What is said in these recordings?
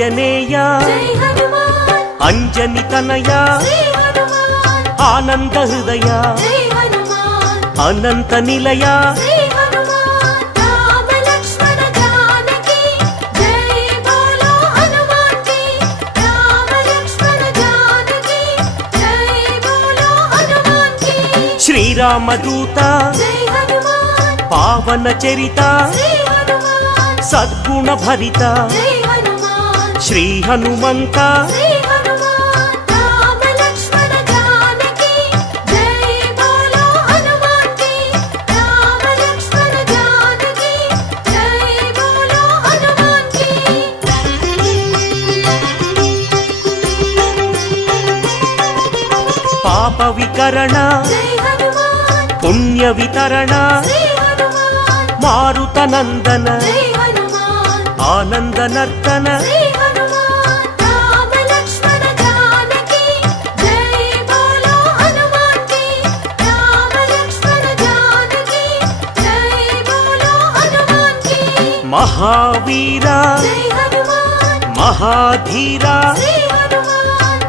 ఆంజనేయ అంజని తనయ ఆనంద హృదయ అనంత నిలయ శ్రీరామదూత పావన చరిత సద్గుణ భరిత శ్రీ హనుమంత పాప వికరణ పుణ్య వితరణ మారుత నందన ఆనంద నర్తన మహావీర మహాధీర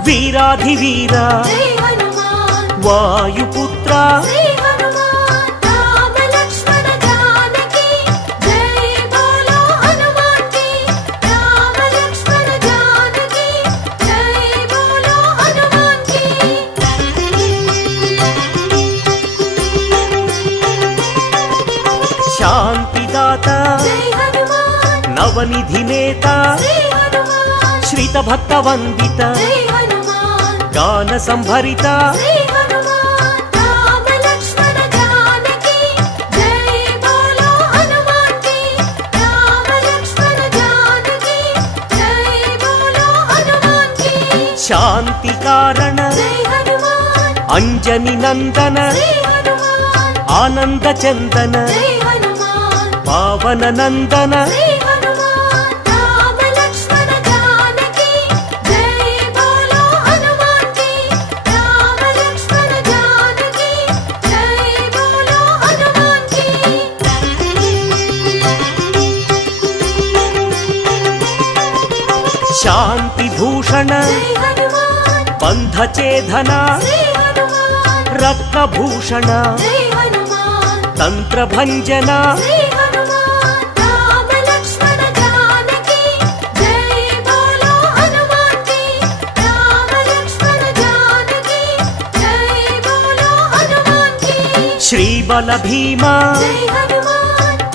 వీరాధివీర వాయుపుత్ర శాంతిదాత నవనిధి నేత శ్రీత భక్త వందిత గాన సంభరిత శాంతి కారణ అంజని నందన ఆనంద చందన పావన నందన శాంతి భూషణ బంధచేధన రత్నభూషణ తంత్రభంజన శ్రీబల భీమ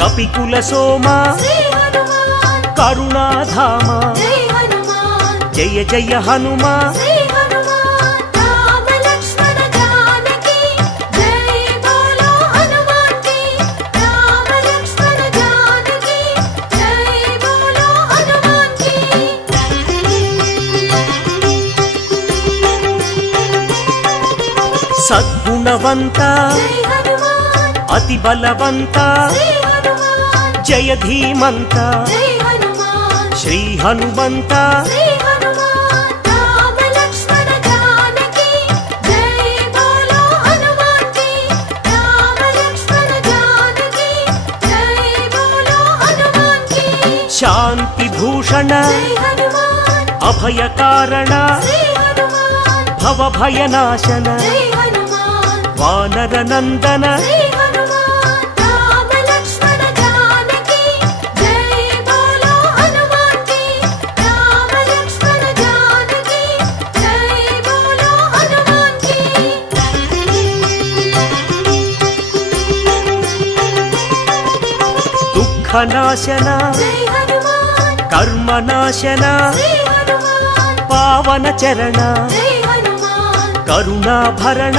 కపికుల సోమ కరుణాధామ జయ జయ హనుమ సద్గుణవంత అతి బలవంత జయ ధీమంత శ్రీ హనుమంత శాంతి భూషణ అభయ కారణ భవభయనాశన వానర నందన దుఃఖనాశన కర్మనాశన పావన చరణ కరుణాభరణ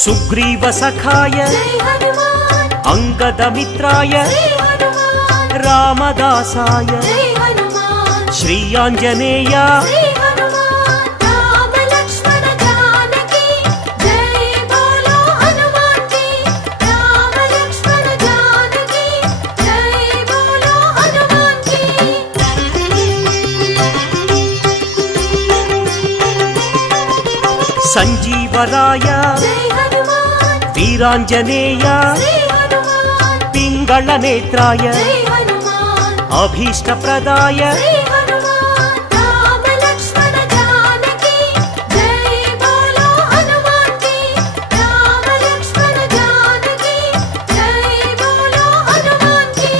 సుగ్రీవ సఖాయ అంగదమిత్రాయ రామదాసాయ శ్రీ ఆంజనేయ సంజీవరాయ జై హనుమాన్ వీరాంజనేయ శ్రీ హనుమాన్ పింగళ నేత్రాయ జై హనుమాన్ అభీష్టప్రదాయ శ్రీ హనుమాన్ రామ లక్ష్మణ జానకి జై బోలో హనుమాన్ కి రామ లక్ష్మణ జానకి జై బోలో హనుమాన్ కి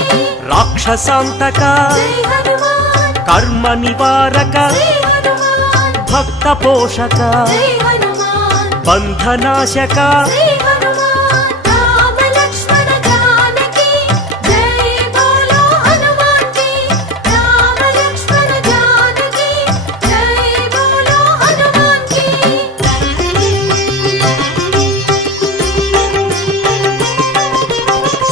రాక్షసాంతక జై హనుమాన్ కర్మ నివారక శ్రీ హనుమాన్ భక్త పోషక జై హనుమాన్ బంధనాశక శ్రీ హనుమాన్ రామ లక్ష్మణ జానకి జై బోలో హనుమాన్ కి రామ లక్ష్మణ జానకి జై బోలో హనుమాన్ కి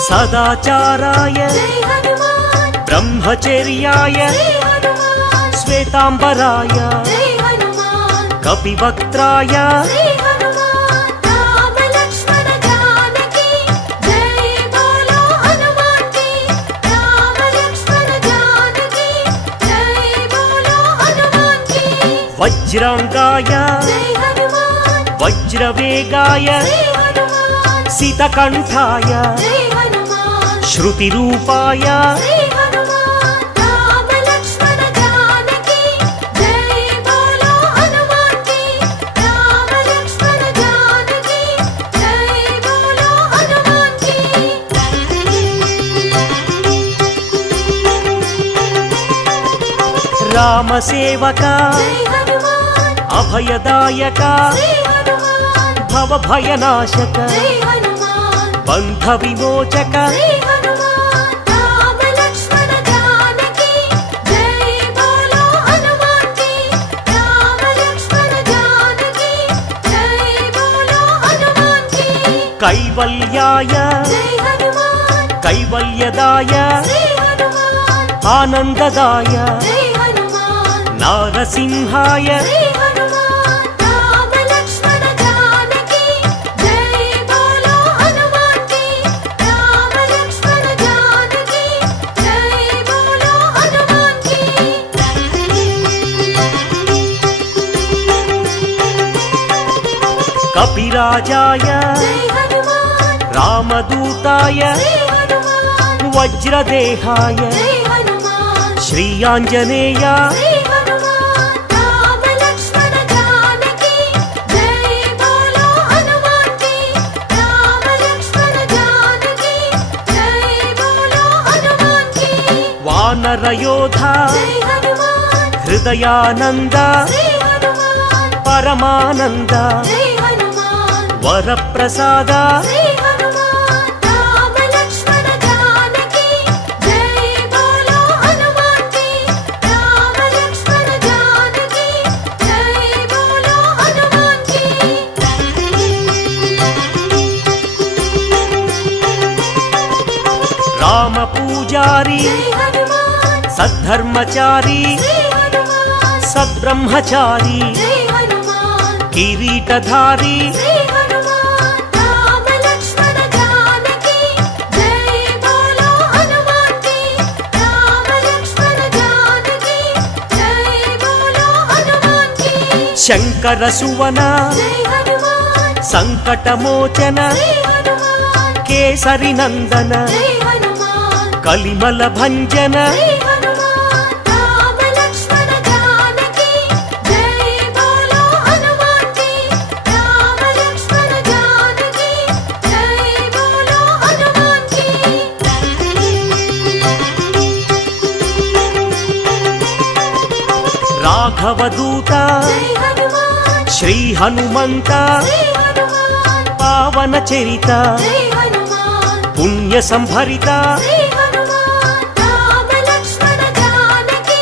సదాచారాయ జై హనుమాన్ బ్రహ్మచర్యాయ శ్రీ హనుమాన్ శ్వేతాంబరాయ జై హనుమాన్ కపివక్త్రాయ శ్రీ హనుమాన్ రామ లక్ష్మణ జానకి జై బోలో హనుమాన్ కి రామ లక్ష్మణ జానకి జై బోలో హనుమాన్ కి వజ్రాంగాయ జై హనుమాన్ వజ్రవేగాయ శ్రీ హనుమాన్ సితకంఠాయ జై హనుమాన్ శృతిరూపాయ శ్రీ హనుమాన్ రామ లక్ష్మణ జానకి జై బోలో హనుమాన్ కి రామ లక్ష్మణ జానకి జై బోలో హనుమాన్ కి రామసేవక జై హనుమాన్ అభయదాయక శ్రీ హనుమాన్ భవభయనాశక జై హనుమాన్ బంధ విమోచక శ్రీ హనుమాన్ రామ లక్ష్మణ జానకి జై బోలో హనుమాన్ కి రామ లక్ష్మణ జానకి జై బోలో హనుమాన్ కి కైవల్యాయ జై హనుమాన్ కైవల్యదాయ శ్రీ హనుమాన్ ఆనందదాయ జై హనుమాన్ నారసింహాయ శ్రీ హనుమాన్ రామ లక్ష్మణ జానకి జై బోలో హనుమాన్ కి రామ లక్ష్మణ జానకి జై బోలో హనుమాన్ కి కపిరాజాయ జై హనుమాన్ రామదూతాయ శ్రీ హనుమాన్ వజ్రదేహాయ జై హనుమాన్ శ్రీయాంజనేయ శ్రీ హనుమాన్ రామ లక్ష్మణ జానకి జై బోలో హనుమాన్ కి రామ లక్ష్మణ జానకి జై బోలో హనుమాన్ కి వానరయోధ జై హనుమాన్ హృదయానంద శ్రీ హనుమాన్ పరమానంద జై హనుమాన్ వరప్రసాద శ్రీ హనుమాన్ రామ లక్ష్మణ జానకి జై బోలో హనుమాన్ కి రామ లక్ష్మణ జానకి జై బోలో హనుమాన్ కి రామ పూజారి జై హనుమాన్ సద్ధర్మచారి శ్రీ హనుమాన్ సద్బ్రహ్మచారి జై హనుమాన్ కిరీటధారి శ్రీ హనుమాన్ రామ లక్ష్మణ జానకి జై బోలో హనుమాన్ కి రామ లక్ష్మణ జానకి జై బోలో హనుమాన్ కి శంకర సువన జై హనుమాన్ సంకటమోచన శ్రీ హనుమాన్ కేసరి నందన జై హనుమాన్ కలిమల భంజన శ్రీ హనుమాన్ రామ లక్ష్మణ జానకి జై బోలో హనుమాన్ కి రామ లక్ష్మణ జానకి జై బోలో హనుమాన్ కి రాఘవదూత జై హనుమాన్ శ్రీ హనుమంత శ్రీ హనుమాన్ పావన చరిత జై హనుమాన్ పుణ్య సంభరిత శ్రీ హనుమాన్ రామ లక్ష్మణ జానకి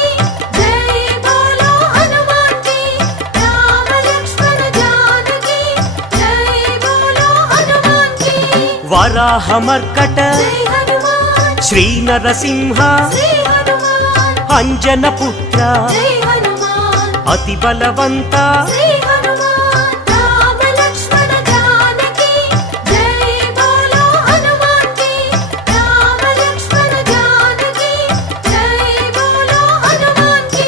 జై బోలో హనుమాన్ కి రామ లక్ష్మణ జానకి జై బోలో హనుమాన్ కి వరాహమర్కట జై హనుమాన్ శ్రీ నరసింహ శ్రీ హనుమాన్ అంజన పుత్ర జై హనుమాన్ అతి బలవంత శ్రీ హనుమాన్ రామ లక్ష్మణ జానకి జై బోలో హనుమాన్ కి రామ లక్ష్మణ జానకి జై బోలో హనుమాన్ కి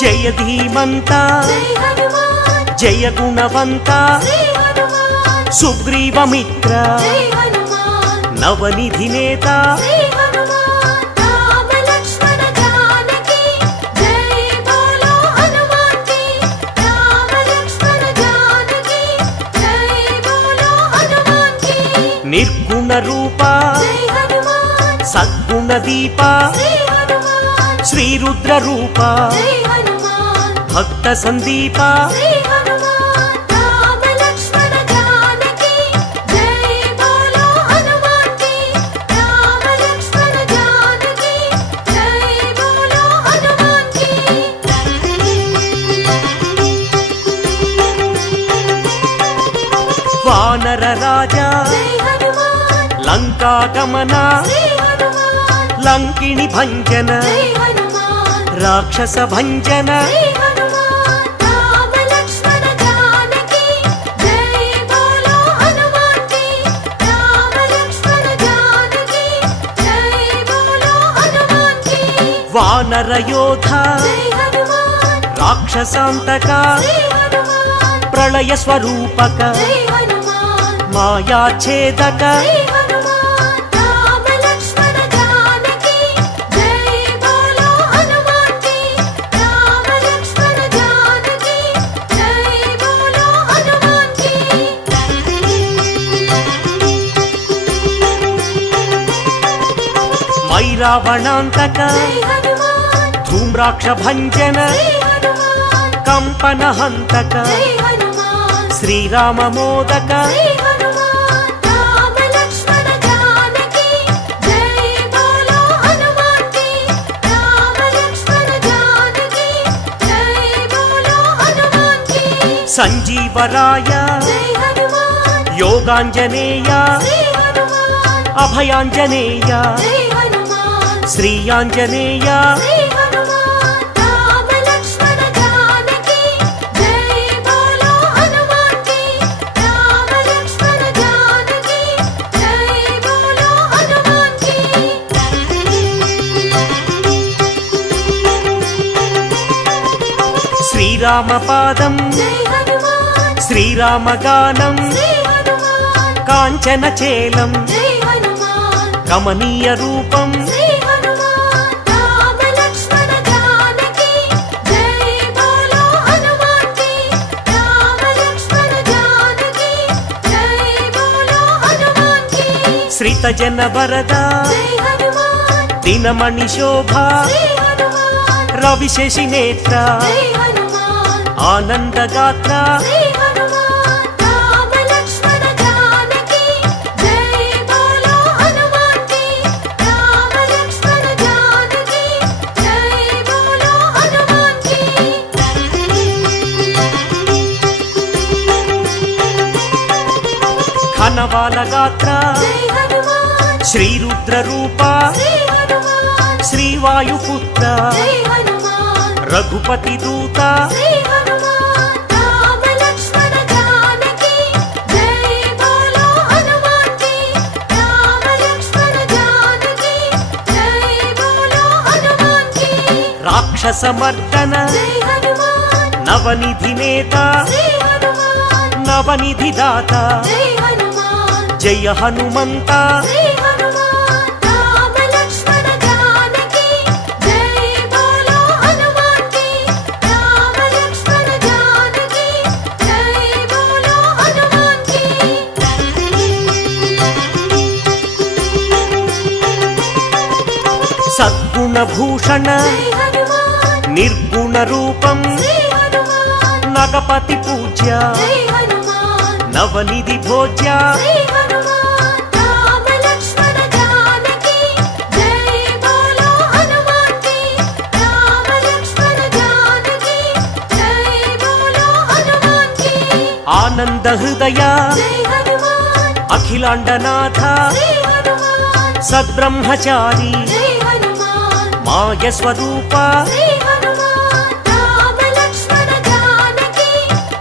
జయ ధీమంత జై హనుమాన్ జయ గుణవంత శ్రీ హనుమాన్ సుగ్రీవమిత్ర జై హనుమాన్ నవనిధి నేత శ్రీ హనుమాన్ రామ లక్ష్మణ జానకి జై బోలో హనుమాన్ కి రామ లక్ష్మణ జానకి జై బోలో హనుమాన్ కి నిర్గుణ రూప జై హనుమాన్ సద్గుణ దీప శ్రీ హనుమాన్ శ్రీరుద్ర రూప జై హనుమాన్ భక్త సందీప శ్రీ హనుమాన్ రామ లక్ష్మణ జానకి జై బోలో హనుమాన్ కి రామ లక్ష్మణ జానకి జై బోలో హనుమాన్ కి వానర రాజా జై హనుమాన్ లంకా గమన శ్రీ హనుమాన్ లంకిణి భంజన జై హనుమాన్ రాక్షస భంజన శ్రీ హనుమాన్ రామ లక్ష్మణ జానకి జై బోలో హనుమాన్ కి రామ లక్ష్మణ జానకి జై బోలో హనుమాన్ కి వానర యోధ జై హనుమాన్ రాక్షసాంతక శ్రీ హనుమాన్ ప్రళయ స్వరూపక జై హనుమాన్ మాయాఛేదక శ్రీ హనుమాన్ రామ లక్ష్మణ జానకి జై బోలో హనుమాన్ కి రామ లక్ష్మణ జానకి జై బోలో హనుమాన్ కి మైరావణాంతక జై హనుమాన్ ధూమ్రాక్ష భంజన శ్రీ హనుమాన్ కంపన హంతక జై హనుమాన్ శ్రీరామ మోదక శ్రీ హనుమాన్ రామ లక్ష్మణ జానకి జై బోలో హనుమాన్ కి రామ లక్ష్మణ జానకి జై బోలో హనుమాన్ కి సంజీవరాయ జై హనుమాన్ యోగాంజనేయ శ్రీ హనుమాన్ అభయాంజనేయ జై హనుమాన్ శ్రీయాంజనేయ శ్రీ హనుమాన్ రామ లక్ష్మణ జానకి జై బోలో హనుమాన్ కి రామ లక్ష్మణ జానకి జై బోలో హనుమాన్ కి శ్రీరామ పాదం జై హనుమాన్ శ్రీరామ గానం శ్రీ హనుమాన్ కాంచన చేలం జై హనుమాన్ కమనీయ రూపం శ్రీ హనుమాన్ రామ లక్ష్మణ జానకి జై బోలో హనుమాన్ కి రామ లక్ష్మణ జానకి జై బోలో హనుమాన్ కి శ్రిత జన వరద జై హనుమాన్ దినమణి శోభ శ్రీ హనుమాన్ రవిశేషి నేత్ర జై హనుమాన్ ఆనంద గాత్ర శ్రీ హనుమాన్ రామ లక్ష్మణ జానకి జై బోలో హనుమాన్ కి రామ లక్ష్మణ జానకి జై బోలో హనుమాన్ కి ఘనవాల గాత్ర జై హనుమాన్ శ్రీరుద్ర రూప శ్రీ హనుమాన్ శ్రీవాయుపుత్ర జై హనుమాన్ రఘుపతి దూత శ్రీ హనుమాన్ రామ లక్ష్మణ జానకి జై బోలో హనుమాన్ కి రామ లక్ష్మణ జానకి జై బోలో హనుమాన్ కి రాక్షస మర్దన జై హనుమాన్ నవనిధి నేత శ్రీ హనుమాన్ నవనిధి దాత జై హనుమాన్ జయ హనుమంత శ్రీ హనుమాన్ రామ లక్ష్మణ జానకి జై బోలో హనుమాన్ కి రామ లక్ష్మణ జానకి జై బోలో హనుమాన్ కి సద్గుణ భూషణ జై హనుమాన్ నిర్గుణ రూపం శ్రీ హనుమాన్ నగపతి పూజ్య జై హనుమాన్ నవనిధి భోజ్య శ్రీ హనుమాన్ రామ లక్ష్మణ జానకి జై బోలో హనుమాన్ కి రామ లక్ష్మణ జానకి జై బోలో హనుమాన్ కి ఆనంద హృదయ జై హనుమాన్ అఖిలాండనాథ శ్రీ హనుమాన్ సద్బ్రహ్మచారి జై హనుమాన్ మాయ స్వరూప శ్రీ హనుమాన్ రామ లక్ష్మణ జానకి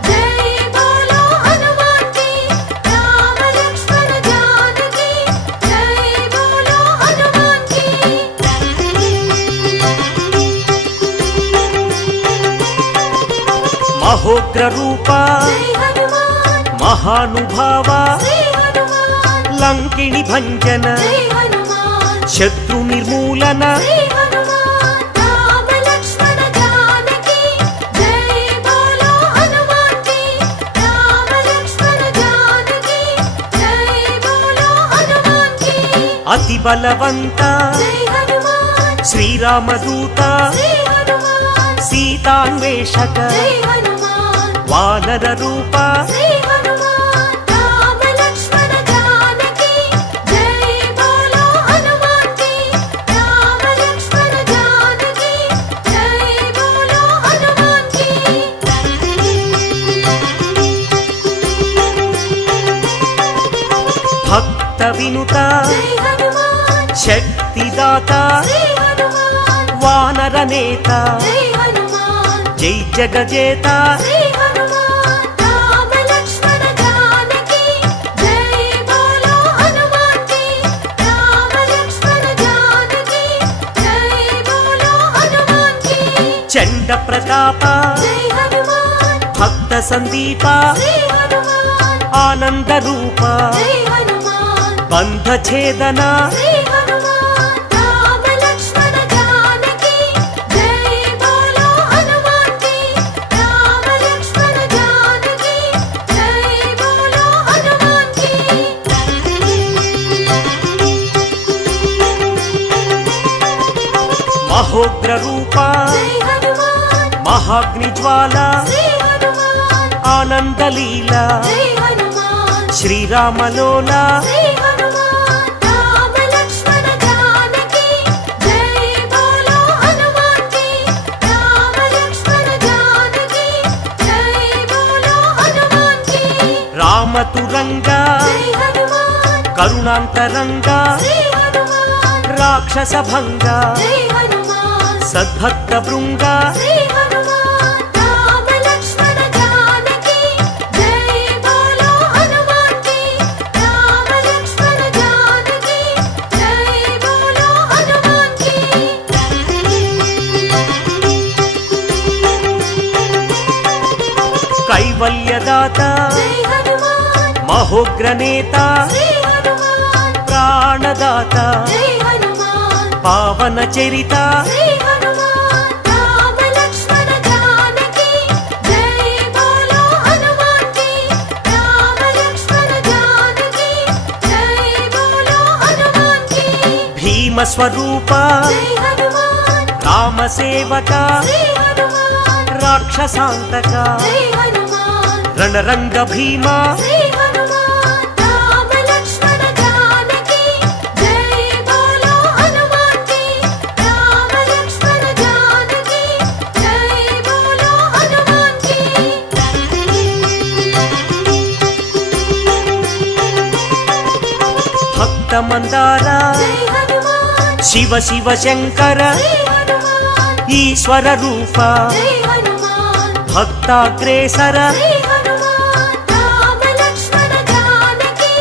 జై బోలో హనుమాన్ కి రామ లక్ష్మణ జానకి జై బోలో హనుమాన్ కి మహోగ్ర రూప జై హనుమాన్ మహానుభావ శ్రీ హనుమాన్ లంకిణి భంజన జై హనుమాన్ శత్రు నిర్మూలన శ్రీ హనుమాన్ రామ లక్ష్మణ జానకి జై బోలో హనుమాన్ కి రామ లక్ష్మణ జానకి జై బోలో హనుమాన్ కి అతి బలవంత జై హనుమాన్ శ్రీరామదూత శ్రీ హనుమాన్ సీతాన్వేషక జై హనుమాన్ వానర రూప శ్రీ హనుమాన్ రామ లక్ష్మణ జానకి జై బోలో హనుమాన్ కి రామ లక్ష్మణ జానకి జై బోలో హనుమాన్ కి భక్త వినుత జై హనుమాన్ శక్తిదాత శ్రీ హనుమాన్ వానర నేత జై హనుమాన్ జై జగజేత శ్రీ హనుమాన్ రామ లక్ష్మణ జానకి జై బోలో హనుమాన్ కి రామ లక్ష్మణ జానకి జై బోలో హనుమాన్ కి చండ ప్రతాప జై హనుమాన్ భక్త సందీప శ్రీ హనుమాన్ ఆనంద రూప జై హనుమాన్ బంధ ఛేదన శ్రీ హనుమాన్ రామ లక్ష్మణ జానకి జై బోలో హనుమాన్ కి రామ లక్ష్మణ జానకి జై బోలో హనుమాన్ కి మహోగ్ర రూప జై హనుమాన్ మహాగ్ని జ్వాల శ్రీ హనుమాన్ ఆనంద లీల జై హనుమాన్ శ్రీరామలోల శ్రీ హనుమాన్ రామ లక్ష్మణ జానకి జై బోలో హనుమాన్ కి రామ లక్ష్మణ జానకి జై బోలో హనుమాన్ కి రామతురంగ జై హనుమాన్ కరుణాంతరంగ శ్రీ హనుమాన్ రాక్షస భంగ జై హనుమాన్ సద్భక్త బృంగ శ్రీ హనుమాన్ రామ లక్ష్మణ జానకి జై బోలో హనుమాన్ కి రామ లక్ష్మణ జానకి జై బోలో హనుమాన్ కి కైవల్యదాత జై హనుమాన్ మహోగ్ర నేత శ్రీ హనుమాన్ ప్రాణదాత జై హనుమాన్ పావన చరిత శ్రీ హనుమాన్ రామ లక్ష్మణ జానకి జై బోలో హనుమాన్ కి రామ లక్ష్మణ జానకి జై బోలో హనుమాన్ కి భీమ స్వరూప జై హనుమాన్ రామ సేవక శ్రీ హనుమాన్ రాక్షసాంతక జై హనుమాన్ రణరంగ భీమ శ్రీ హనుమాన్ రామ లక్ష్మణ జానకి జై బోలో హనుమాన్ కి రామ లక్ష్మణ జానకి జై బోలో హనుమాన్ కి భక్త మందార జై హనుమాన్ శివ శివ శంకర శ్రీ హనుమాన్ ఈశ్వర రూప జై హనుమాన్ భక్తాగ్రేసర శ్రీ హనుమాన్ రామ లక్ష్మణ జానకి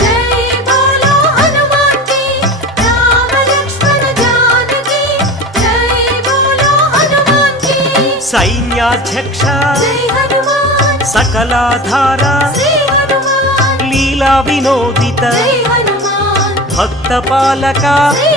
జై బోలో హనుమాన్ కి రామ లక్ష్మణ జానకి జై బోలో హనుమాన్ కి సైన్యాధ్యక్ష జై హనుమాన్ సకలాధార శ్రీ హనుమాన్ లీలా వినోదిత జై హనుమాన్ భక్త పాలక శ్రీ